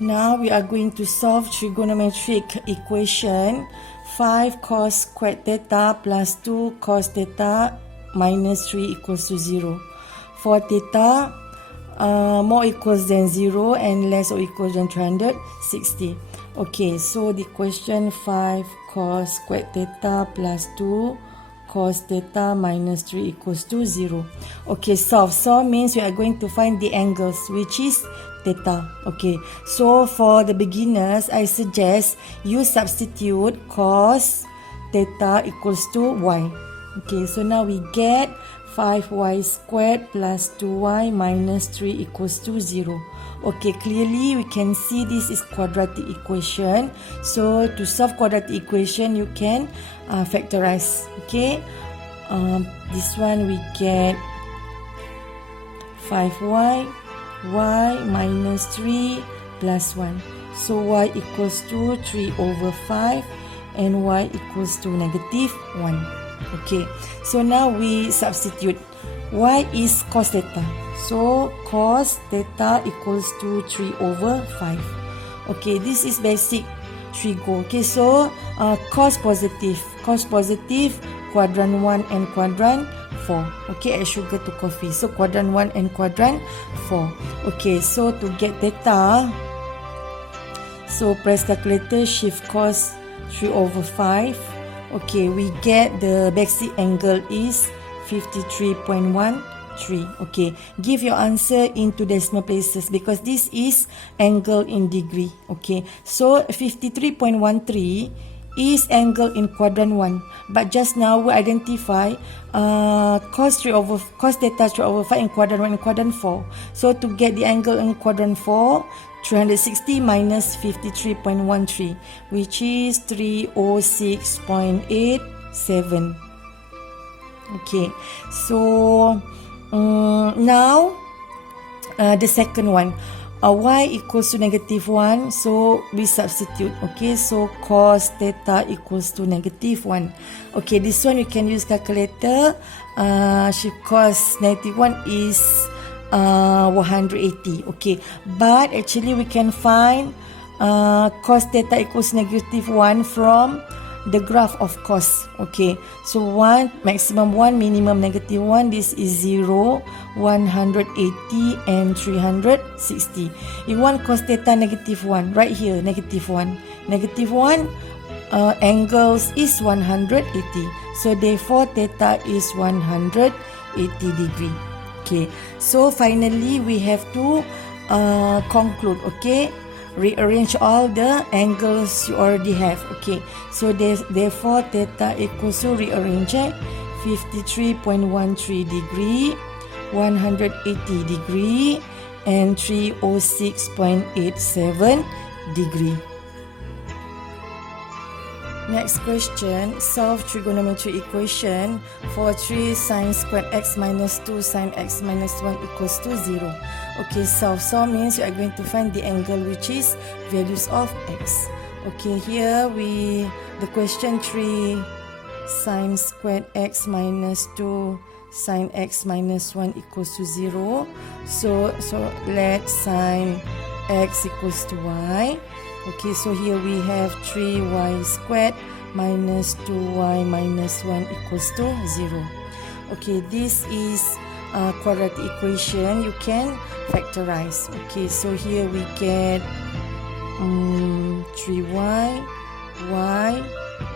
Now we are going to solve trigonometric equation 5 cos squared theta plus 2 cos theta minus 3 equals to 0. For theta more equals than 0 and less or equals than 360. Okay, so the question 5 cos squared theta plus 2 cos theta minus 3 equals to 0. Okay, solve. Solve means we are going to find the angles, which is theta. Okay, so for the beginners, I suggest you substitute cos theta equals to y. Okay, so now we get 5y squared plus 2y minus 3 equals to 0. Okay, clearly we can see this is quadratic equation. So to solve quadratic equation, you can factorize. Okay, this one we get 5y y minus 3 plus 1. So y equals to 3 over 5 and y equals to negative 1. Okay, so now we substitute. Y is cos theta. So cos theta equals to 3 over 5. Okay, this is basic trigo. Okay, so cos positive. Cos positive, quadrant 1 and quadrant 4. Okay, add sugar to coffee. So quadrant 1 and quadrant 4. Okay, so to get theta, so press calculator, shift cos 3 over 5. Okay, we get the basic angle is 53.13. Okay, give your answer into decimal places because this is angle in degree. Okay, so 53.13 is angle in quadrant 1, but just now we identify cos theta 3 over 5 in quadrant 1 and quadrant 4. So to get the angle in quadrant 4, 360 minus 53.13, which is 306.87. Okay, so now the second one, y equals to negative 1, so we substitute. Okay, so cos theta equals to negative 1. Okay, this one you can use calculator. Cos negative 1 is 180. Okay, but actually we can find cos theta equals negative 1 from the graph of cos. Okay, so 1 maximum 1, minimum negative 1. This is 0, 180 and 360. You want cos theta negative 1, right here negative 1. Negative 1 angles is 180. So therefore theta is 180 degree. Okay, so finally we have to conclude. Okay, rearrange all the angles you already have. Okay, so therefore theta equals to rearrange 53.13 degree, 180 degree and 306.87 degree. Next question, solve trigonometric equation for 3 sine squared x minus 2 sine x minus 1 equals to 0. Okay, solve means we are going to find the angle which is values of x. Okay, here the question 3 sine squared x minus 2 sine x minus 1 equals to 0. So let sine x equals to y. Okay, so here we have 3y squared minus 2y minus 1 equals to 0. Okay, this is a quadratic equation. You can factorize. Okay, so here we get 3y y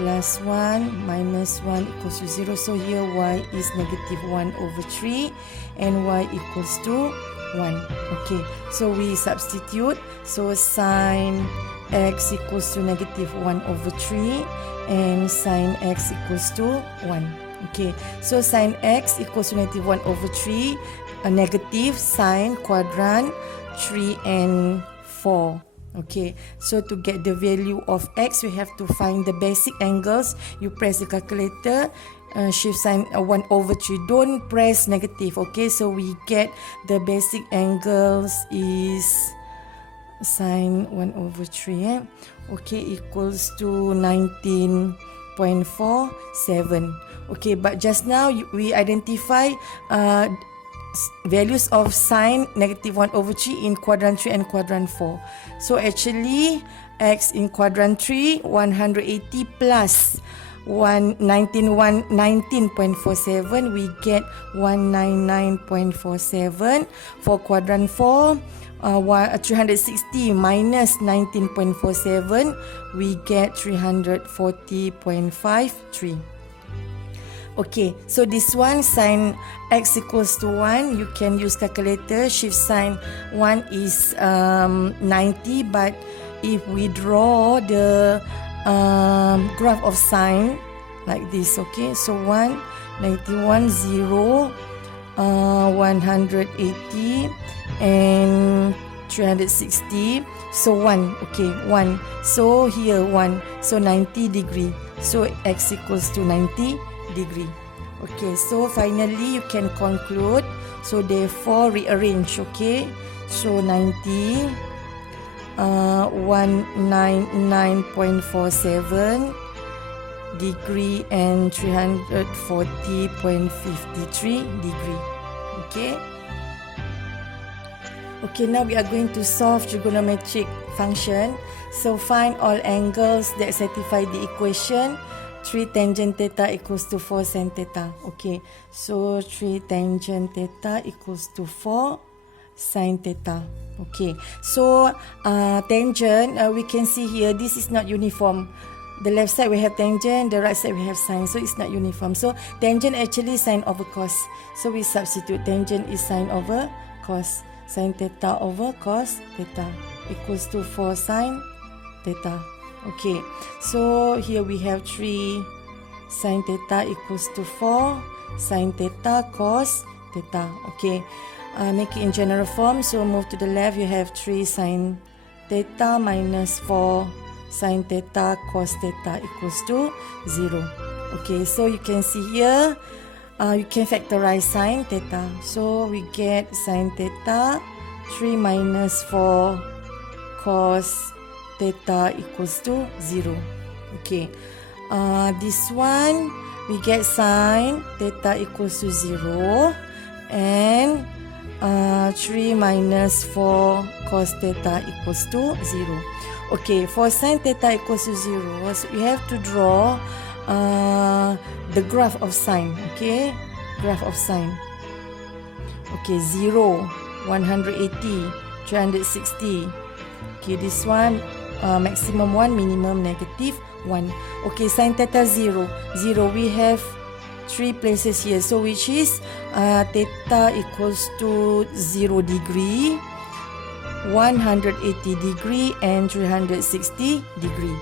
plus 1 minus 1 equals to 0. So here y is negative 1 over 3 and y equals to 1. Okay, so we substitute. So sine x equals to negative 1 over 3 and sine x equals to 1. Okay, so sine x equals to negative 1 over 3, a negative sine quadrant 3 and 4. Okay, so to get the value of x, we have to find the basic angles. You press the calculator, shift sign 1 over 3. Don't press negative. Okay, so we get the basic angles is sine 1 over 3. Okay, equals to 19.47. Okay, but just now we identify values of sine -1/3 in quadrant 3 and quadrant 4. So actually x in quadrant 3 180 plus 19.47, we get 199.47. For quadrant 4 360 minus 19.47, we get 340.53. Okay, so this one, sine x equals to 1, you can use calculator. Shift sine 1 is 90, but if we draw the graph of sine like this, okay, so 1, 91, 0, 180 and 360, so 1, okay, 1, so here 1, so 90 degree, so x equals to 90 degree. Okay, so finally you can conclude, so therefore rearrange, okay, so 90, 199.47 degree and 340.53 degree. Okay. Okay, now we are going to solve trigonometric function. So find all angles that satisfy the equation 3 tangent theta equals to 4 sin theta. Okay, so 3 tangent theta equals to 4 sin theta. Okay, so tangent, we can see here, this is not uniform. The left side we have tangent, the right side we have sine, so it's not uniform. So tangent actually sine over cos. So we substitute tangent is sine over cos. Sin theta over cos theta equals to 4 sin theta. Okay, so here we have 3 sin theta equals to 4 sin theta cos theta. Okay, make it in general form. So move to the left, you have 3 sin theta minus 4 sin theta cos theta equals to 0. Okay, so you can see here, you can factorize sin theta. So we get sin theta 3 minus 4 cos theta equals to 0. Okay, this one we get sin theta equals to 0 and 3 minus 4 cos theta equals to 0. Okay, for sin theta equals to 0, so we have to draw the graph of sine. Okay, graph of sine. Okay, 0, 180, 360. Okay, this one maximum 1, minimum negative 1. Okay, sin theta 0, 0, we have 3 places here, so which is theta equals to 0 degree, 180 degree and 360 degree.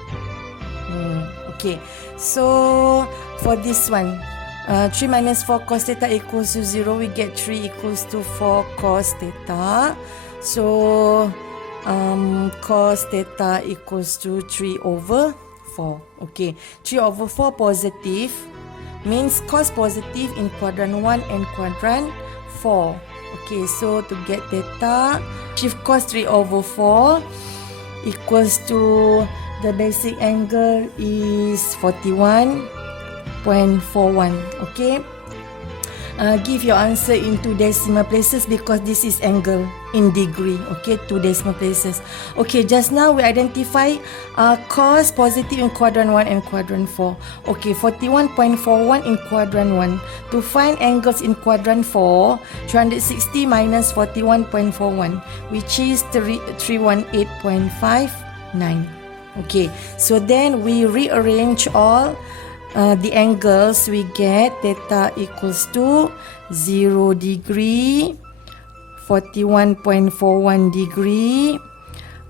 Okay, so for this one, 3 minus 4 cos theta equals to 0, we get 3 equals to 4 cos theta. So cos theta equals to 3 over 4. Okay, 3 over 4 positive means cos positive in quadrant 1 and quadrant 4. Okay, so to get theta, shift cos 3 over 4 equals to the basic angle is 41.41. Okay, give your answer in 2 decimal places because this is angle in degree. Okay, 2 decimal places. Okay, just now we identify cos positive in quadrant 1 and quadrant 4. Okay, 41.41 in quadrant 1. To find angles in quadrant 4, 360 minus 41.41, which is 318.59. Okay, so then we rearrange all the angles. We get theta equals to 0 degree, 41.41 degree,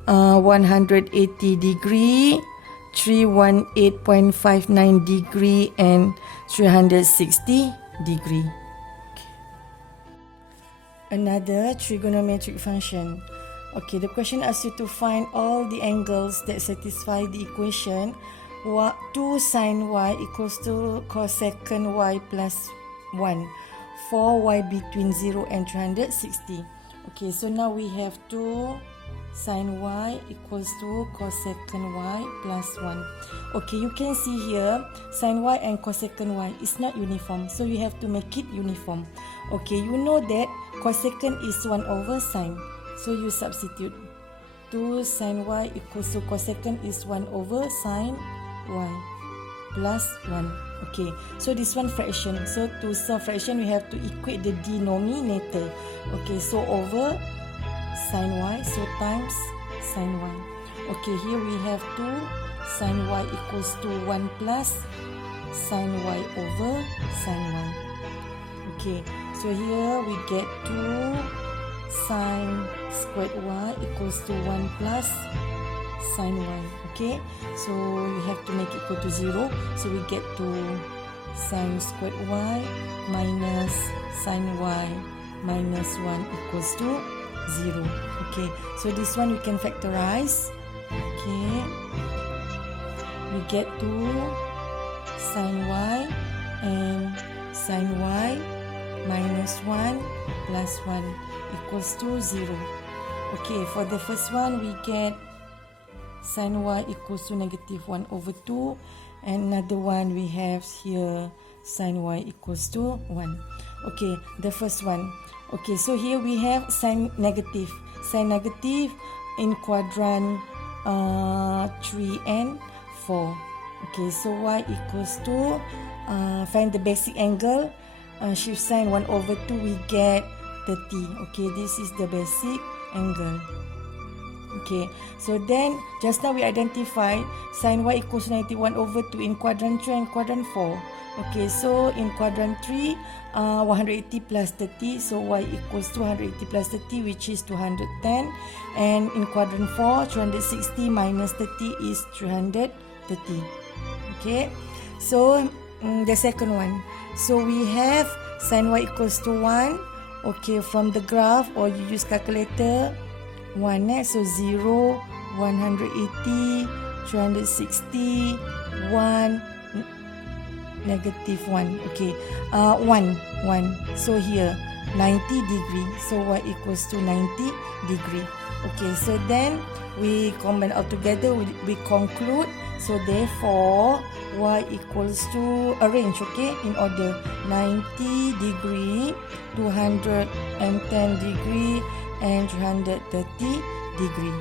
180 degree, 318.59 degree and 360 degree. Another trigonometric function. Okay, the question asks you to find all the angles that satisfy the equation 2 sin y equals to cosecant y plus 1 for y between 0 and 360. Okay, so now we have 2 sin y equals to cosecant y plus 1. Okay, you can see here sin y and cosecant y is not uniform, so you have to make it uniform. Okay, you know that cosecant is 1 over sine. So you substitute. 2 sine y equals to cosecant is 1 over sine y plus 1. Okay, so this one fraction. So to solve fraction, we have to equate the denominator. Okay, so over sine y, so times sine y. Okay, here we have 2 sine y equals to 1 plus sine y over sine y. Okay, so here we get 2 sine squared y equals to 1 plus sine y. Okay, so you have to make it equal to 0. So we get to sine squared y minus sine y minus 1 equals to 0. Okay, so this one we can factorize. Okay, we get to sine y and sine y minus 1 plus 1 equals to 0. Okay, for the first one we get sine y equals to negative 1 over 2, and another one we have here sine y equals to 1. Okay, the first one. Okay, so here we have sine negative in quadrant 3 and 4. Okay, so y equals to find the basic angle, shift sign 1 over 2, we get 30. Okay, this is the basic angle. Okay, so then just now we identified sine y equals to negative 1 over 2 in quadrant 3 and quadrant 4. Okay, so in quadrant 3, 180 plus 30, so y equals to 180 plus 30, which is 210. And in quadrant 4, 260 minus 30 is 330. Okay, so the second one. So we have sine y equals to 1. Okay, from the graph, or you use calculator, 1, so 0, 180, 360, 1, negative 1. Okay, 1. So here 90 degree. So y equals to 90 degree. Okay, so then we combine all together. We conclude. So therefore y equals to arrange. Okay, in order 90 degree, 210 degree, and 330 degree.